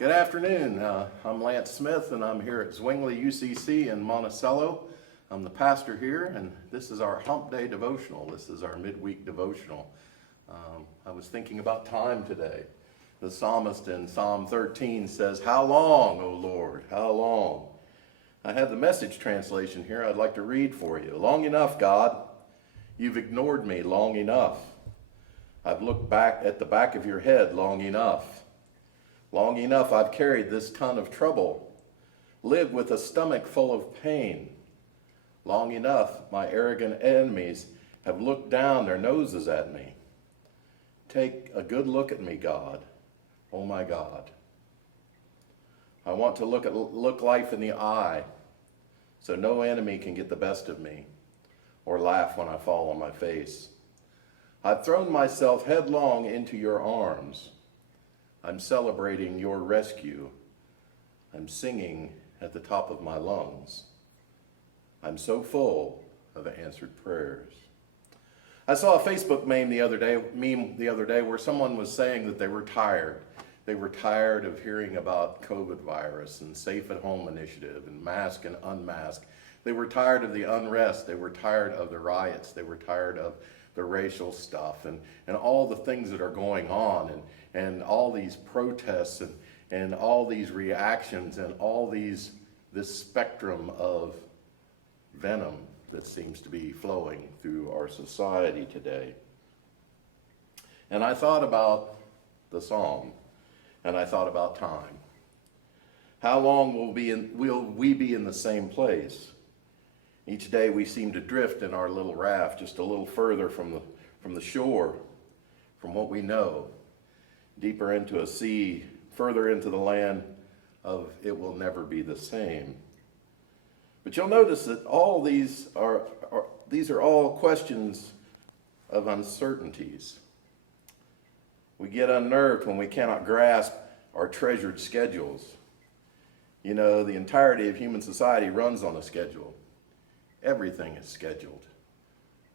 Good afternoon. I'm Lance Smith, and I'm here at Zwingli UCC in Monticello. I'm the pastor here, and this is our Hump Day Devotional. This is our midweek devotional. I was thinking about time today. The psalmist in Psalm 13 says, "How long, O Lord, how long?" I have the Message translation here I'd like to read for you. "Long enough, God. You've ignored me long enough. I've looked back at the back of your head long enough. Long enough I've carried this ton of trouble, lived with a stomach full of pain. Long enough my arrogant enemies have looked down their noses at me. Take a good look at me, God. Oh my God. I want to look life in the eye so no enemy can get the best of me or laugh when I fall on my face. I've thrown myself headlong into your arms. I'm celebrating your rescue. I'm singing at the top of my lungs. I'm so full of answered prayers." I saw a Facebook meme the other day where someone was saying that they were tired. They were tired of hearing about COVID virus and safe at home initiative and mask and unmask. They were tired of the unrest. They were tired of the riots. They were tired of the racial stuff and all the things that are going on and all these protests and all these reactions and all this spectrum of venom that seems to be flowing through our society today. And I thought about the psalm, and I thought about time. How long will we be in the same place? Each day we seem to drift in our little raft just a little further from the shore, from what we know, deeper into a sea, further into the land of it will never be the same. But you'll notice that all these are all questions of uncertainties. We get unnerved when we cannot grasp our treasured schedules. You know, the entirety of human society runs on a schedule. Everything is scheduled.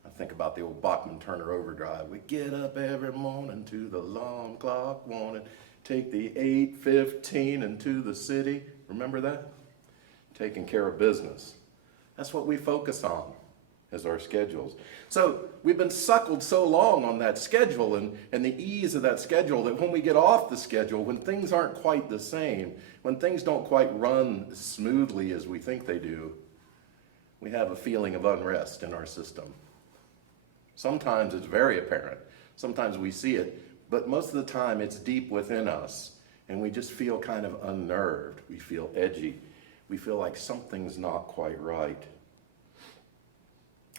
I think about the old Bachman-Turner Overdrive. We get up every morning to the alarm clock warning, take the 8:15 into the city. Remember that? Taking care of business. That's what we focus on as our schedules. So we've been suckled so long on that schedule and the ease of that schedule that when we get off the schedule, when things aren't quite the same, when things don't quite run as smoothly as we think they do, we have a feeling of unrest in our system. Sometimes it's very apparent. Sometimes we see it, but most of the time it's deep within us, and we just feel kind of unnerved. We feel edgy. We feel like something's not quite right.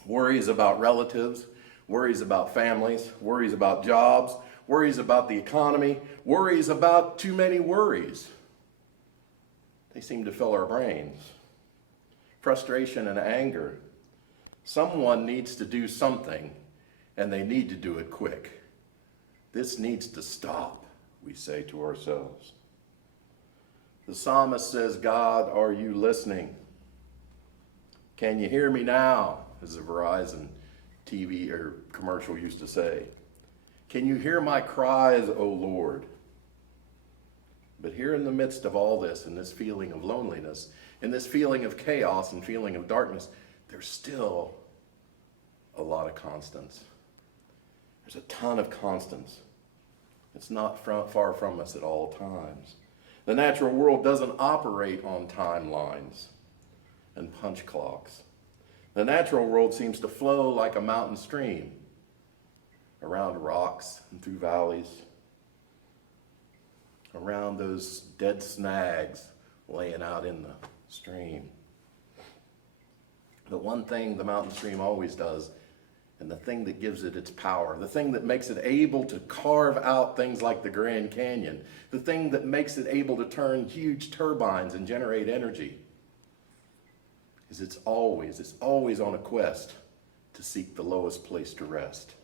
Worries about relatives, worries about families, worries about jobs, worries about the economy, worries about too many worries. They seem to fill our brains. Frustration and anger. Someone needs to do something, and they need to do it quick. This needs to stop, we say to ourselves. The psalmist says, "God, are you listening? Can you hear me now?" as the Verizon TV or commercial used to say. "Can you hear my cries, O Lord?" But here in the midst of all this, in this feeling of loneliness, in this feeling of chaos and feeling of darkness, there's still a lot of constants. There's a ton of constants. It's not far from us at all times. The natural world doesn't operate on timelines and punch clocks. The natural world seems to flow like a mountain stream around rocks and through valleys, around those dead snags laying out in the stream. The one thing the mountain stream always does, and the thing that gives it its power, the thing that makes it able to carve out things like the Grand Canyon, the thing that makes it able to turn huge turbines and generate energy, is it's always on a quest to seek the lowest place to rest.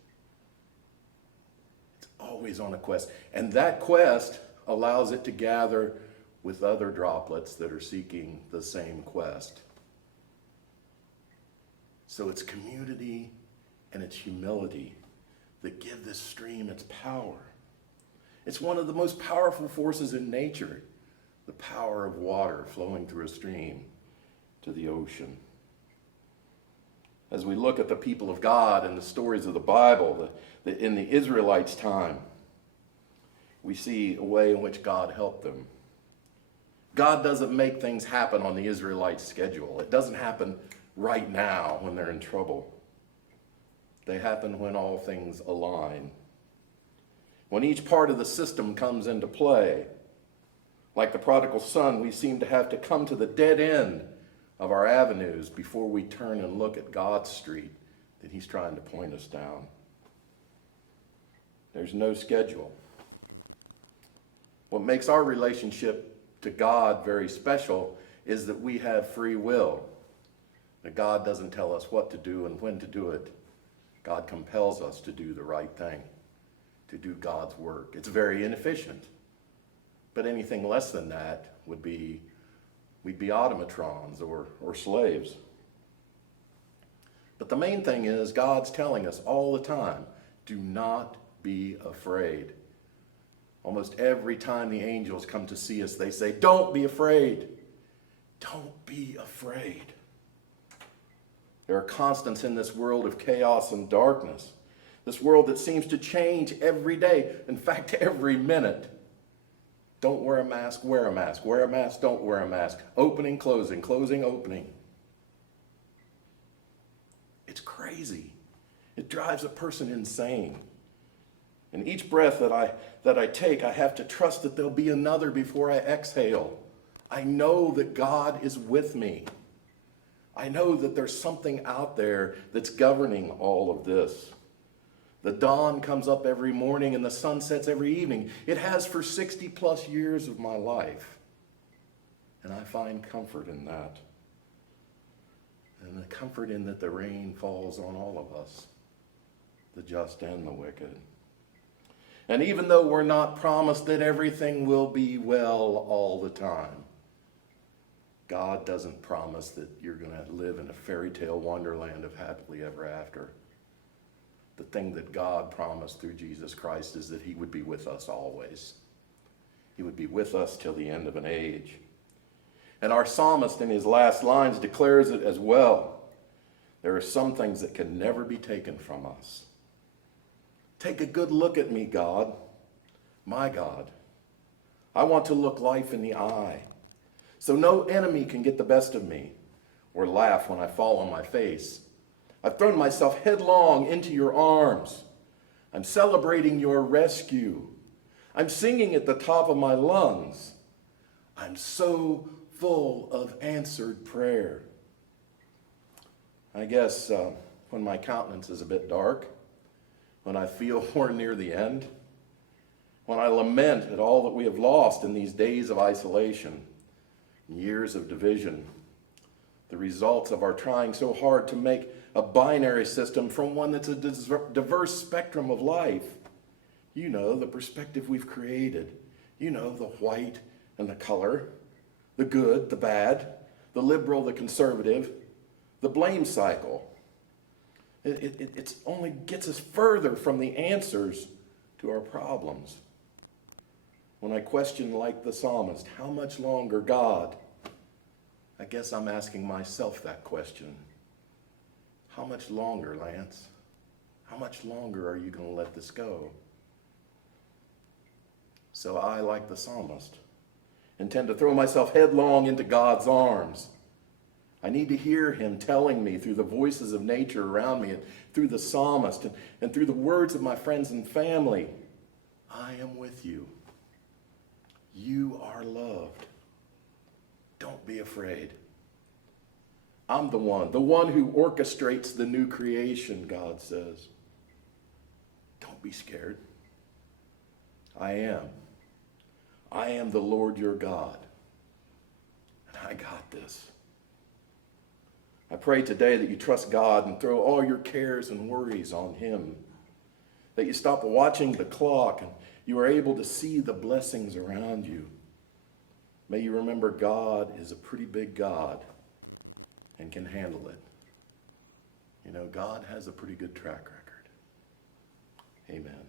It's always on a quest. And that quest allows it to gather with other droplets that are seeking the same quest. So it's community and it's humility that give this stream its power. It's one of the most powerful forces in nature. the power of water flowing through a stream to the ocean. As we look at the people of God and the stories of the Bible, in the Israelites' time, we see a way in which God helped them. God doesn't make things happen on the Israelites' schedule. It doesn't happen right now when they're in trouble. They happen when all things align. When each part of the system comes into play. Like the prodigal son, we seem to have to come to the dead end of our avenues before we turn and look at God's street that he's trying to point us down. There's no schedule. What makes our relationship to God very special is that we have free will. That God doesn't tell us what to do and when to do it. God compels us to do the right thing, to do God's work. It's very inefficient. But anything less than that would be, we'd be automatrons or slaves. But the main thing is God's telling us all the time, do not be afraid. Almost every time the angels come to see us, they say, don't be afraid. Don't be afraid. There are constants in this world of chaos and darkness. This world that seems to change every day. In fact, every minute. Don't wear a mask, wear a mask. Wear a mask, don't wear a mask. Opening, closing, closing, opening. It's crazy. It drives a person insane. And each breath that I take, I have to trust that there'll be another before I exhale. I know that God is with me. I know that there's something out there that's governing all of this. The dawn comes up every morning and the sun sets every evening. It has for 60 plus years of my life. And I find comfort in that. And the comfort in that the rain falls on all of us, the just and the wicked. And even though we're not promised that everything will be well all the time, God doesn't promise that you're going to live in a fairy tale wonderland of happily ever after. The thing that God promised through Jesus Christ is that he would be with us always. He would be with us till the end of an age. And our psalmist in his last lines declares it as well. There are some things that can never be taken from us. Take a good look at me, God, my God. I want to look life in the eye, so no enemy can get the best of me or laugh when I fall on my face. I've thrown myself headlong into your arms. I'm celebrating your rescue. I'm singing at the top of my lungs. I'm so full of answered prayer. I guess when my countenance is a bit dark, when I feel we're near the end, when I lament at all that we have lost in these days of isolation, years of division, the results of our trying so hard to make a binary system from one that's a diverse spectrum of life. You know, the perspective we've created. You know, the white and the color, the good, the bad, the liberal, the conservative, the blame cycle. It only gets us further from the answers to our problems. When I question, like the psalmist, how much longer, God? I guess I'm asking myself that question. How much longer, Lance? How much longer are you going to let this go? So I, like the psalmist, intend to throw myself headlong into God's arms. I need to hear him telling me through the voices of nature around me and through the psalmist and through the words of my friends and family. I am with you. You are loved. Don't be afraid. I'm the one who orchestrates the new creation, God says. Don't be scared. I am the Lord your God. And I got this. I pray today that you trust God and throw all your cares and worries on him. That you stop watching the clock and you are able to see the blessings around you. May you remember God is a pretty big God and can handle it. You know, God has a pretty good track record. Amen.